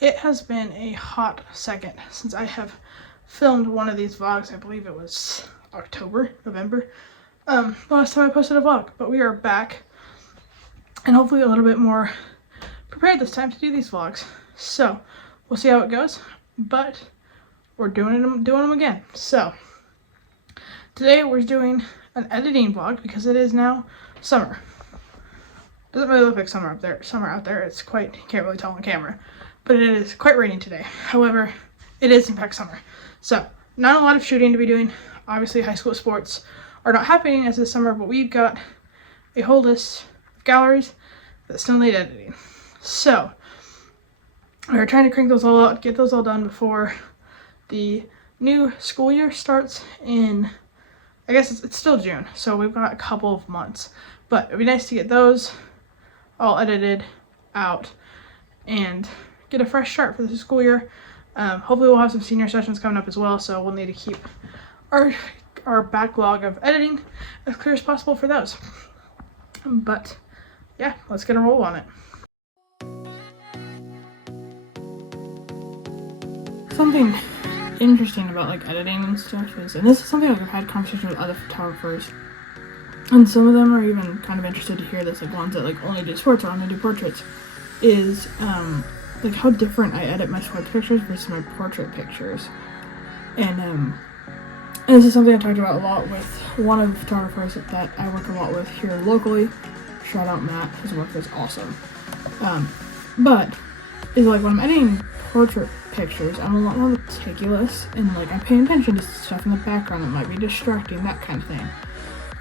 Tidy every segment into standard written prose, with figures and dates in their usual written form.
It has been a hot second since I have filmed one of these vlogs. I believe it was November. The last time I posted a vlog, but we are back and hopefully a little bit more prepared this time to do these vlogs. So we'll see how it goes, but we're doing them again. So today we're doing an editing vlog because it is now summer. Doesn't really look like summer out there. It's quite, you can't really tell on camera, but it is quite rainy today. However, it is in fact summer. So not a lot of shooting to be doing. Obviously high school sports are not happening as this summer, but we've got a whole list of galleries that still need editing. So we're trying to crank those all out, get those all done before the new school year starts in, I guess it's still June, so we've got a couple of months. But it'd be nice to get those all edited out and get a fresh start for the school year. Hopefully we'll have some senior sessions coming up as well, so we'll need to keep our backlog of editing as clear as possible for those. But yeah, let's get a roll on it. Something interesting about like editing and stuff is, and this is something like I've had conversations with other photographers, and some of them are even kind of interested to hear this, like ones that like only do sports or only do portraits, is like how different I edit my sports pictures versus my portrait pictures. And this is something I talked about a lot with one of the photographers that I work a lot with here locally. Shout out Matt, his work is awesome. But is like when I'm editing portrait pictures, I'm a lot more meticulous and like I'm paying attention to stuff in the background that might be distracting, that kind of thing.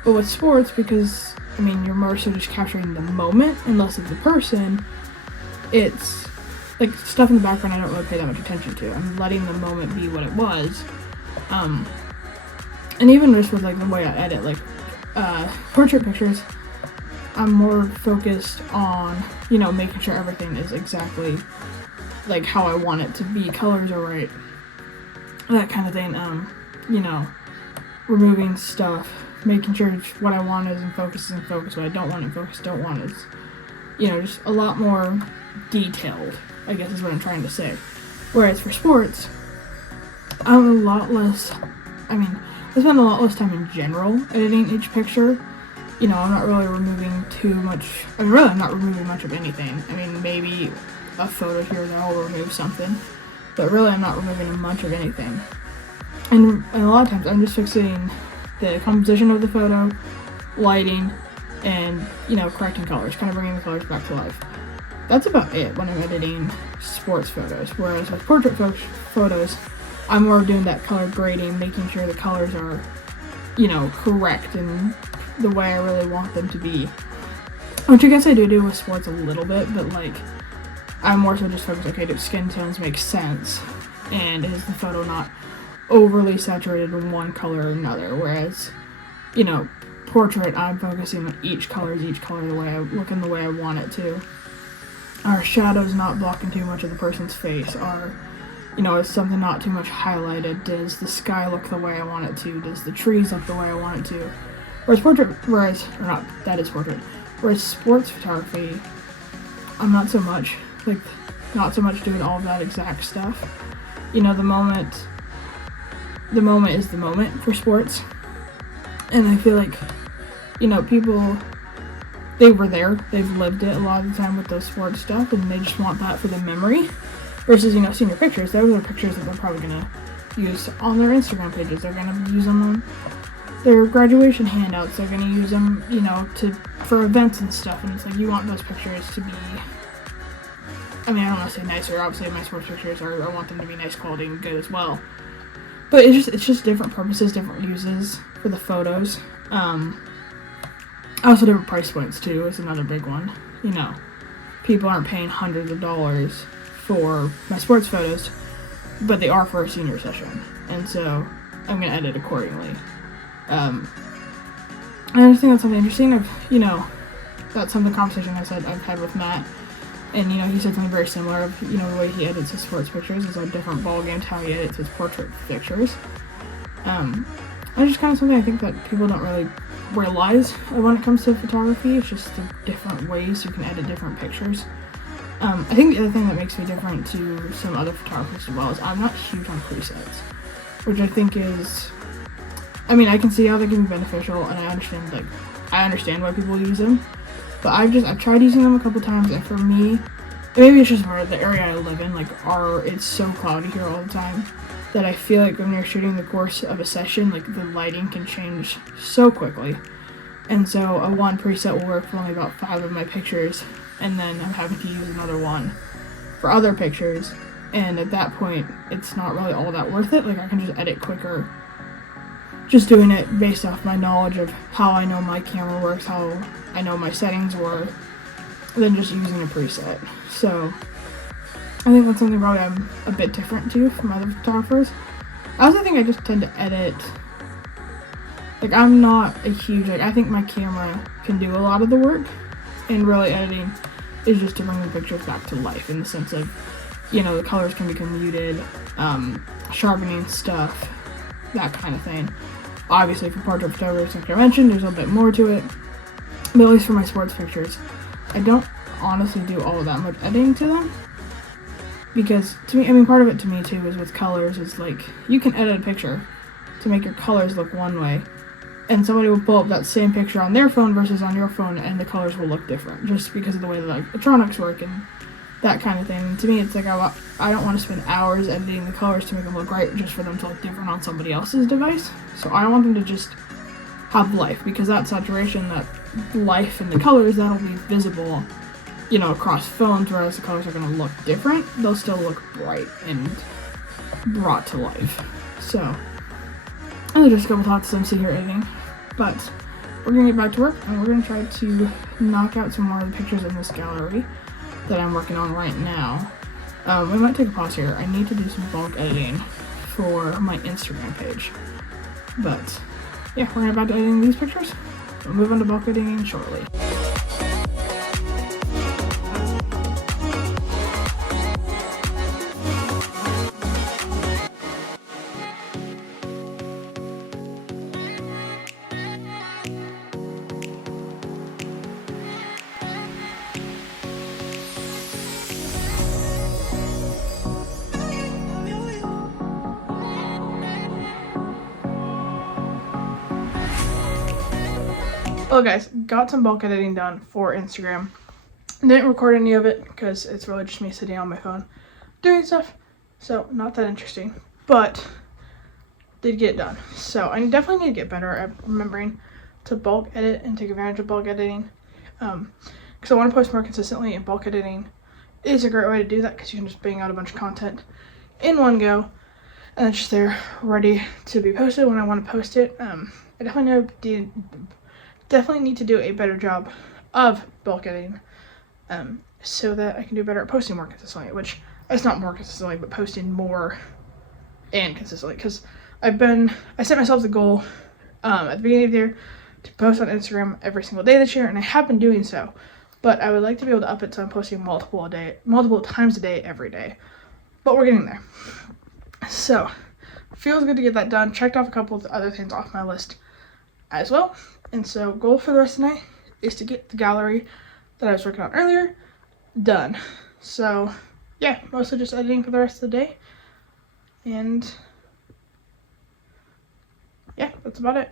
But with sports, because I mean you're more so just capturing the moment and less of the person, it's like stuff in the background I don't really pay that much attention to. I'm letting the moment be what it was. And even just with like the way I edit, like portrait pictures, I'm more focused on, you know, making sure everything is exactly like how I want it to be, colors are right, that kind of thing. You know, removing stuff, making sure what I want is in focus, what I don't want in focus, don't want is, you know, just a lot more detailed, I guess is what I'm trying to say. Whereas for sports, I'm a lot less, I spend a lot less time in general editing each picture. You know, I'm not really removing too much, I'm not removing much of anything. I mean, maybe a photo here or there will remove something, but really I'm not removing much of anything. And a lot of times I'm just fixing the composition of the photo, lighting, and, you know, correcting colors, kind of bringing the colors back to life. That's about it when I'm editing sports photos, whereas with portrait photos, I'm more doing that color grading, making sure the colors are, you know, correct and the way I really want them to be. Which I guess I do with sports a little bit, but like, I'm more so just focused, okay, do skin tones make sense? And is the photo not overly saturated in one color or another? Whereas, you know, portrait, I'm focusing on each color the way I look in the way I want it to. Are shadows not blocking too much of the person's face? Are, you know, is something not too much highlighted? Does the sky look the way I want it to? Does the trees look the way I want it to? Whereas sports photography, I'm not so much doing all of that exact stuff. You know, the moment is the moment for sports. And I feel like, you know, people, they were there, they've lived it a lot of the time with those sports stuff, and they just want that for the memory. Versus, you know, senior pictures, those are pictures that they're probably going to use on their Instagram pages. They're going to use them on their graduation handouts. They're going to use them, you know, for events and stuff. And it's like, you want those pictures to be, I mean, I don't want to say nicer. Obviously, my sports pictures I want them to be nice quality and good as well. But it's just different purposes, different uses for the photos. Also different price points too is another big one. You know, people aren't paying hundreds of dollars for my sports photos, but they are for a senior session, and so I'm gonna edit accordingly. And I just think that's something interesting. That's some of the conversation I've had with Matt, and, you know, he said something very similar of, you know, the way he edits his sports pictures is a different ballgame to how he edits his portrait pictures. It's just kind of something I think that people don't really realize when it comes to photography. It's just the different ways you can edit different pictures. I think the other thing that makes me different to some other photographers as well is I'm not huge on presets, which I think is, I mean, I can see how they can be beneficial, and I understand why people use them, but I've tried using them a couple times, and for me, maybe it's just where the area I live in, it's so cloudy here all the time, that I feel like when you're shooting the course of a session, like, the lighting can change so quickly. And so a one preset will work for only about 5 of my pictures, and then I'm having to use another one for other pictures. And at that point, it's not really all that worth it. Like, I can just edit quicker, just doing it based off my knowledge of how I know my camera works, how I know my settings work, than just using a preset. So I think that's something probably I'm a bit different too from other photographers. I also think I just tend to edit. Like, I'm not a huge, I think my camera can do a lot of the work, and really editing is just to bring the pictures back to life in the sense of, the colors can become muted, sharpening stuff, that kind of thing. Obviously, for portrait photography, like I mentioned, there's a bit more to it, but at least for my sports pictures, I don't honestly do all of that much editing to them, because to me, part of it to me too is with colors is like, you can edit a picture to make your colors look one way, and somebody will pull up that same picture on their phone versus on your phone, and the colors will look different just because of the way the electronics work and that kind of thing. And to me, it's like I don't want to spend hours editing the colors to make them look right just for them to look different on somebody else's device. So I want them to just have life, because that saturation, that life in the colors, that'll be visible, across phones, whereas the colors are going to look different. They'll still look bright and brought to life. So, those are just a couple thoughts I'm sitting here editing. But we're going to get back to work, and we're going to try to knock out some more of the pictures in this gallery that I'm working on right now. We might take a pause here. I need to do some bulk editing for my Instagram page. But yeah, we're going to get back to editing these pictures. We'll move on to bulk editing shortly. Well, guys, got some bulk editing done for Instagram. Didn't record any of it because it's really just me sitting on my phone doing stuff, so not that interesting, but did get it done. So I definitely need to get better at remembering to bulk edit and take advantage of bulk editing, because I want to post more consistently, and bulk editing is a great way to do that because you can just bang out a bunch of content in one go, and it's just there ready to be posted when I want to post it. I definitely need to do a better job of bulk editing, so that I can do better at posting more consistently, which it's not more consistently, but posting more and consistently, because I set myself the goal at the beginning of the year to post on Instagram every single day this year, and I have been doing so, but I would like to be able to up it so I'm posting multiple times a day, every day, but we're getting there. So feels good to get that done. Checked off a couple of other things off my list as well. And so goal for the rest of the night is to get the gallery that I was working on earlier done. So yeah, mostly just editing for the rest of the day. And yeah, that's about it.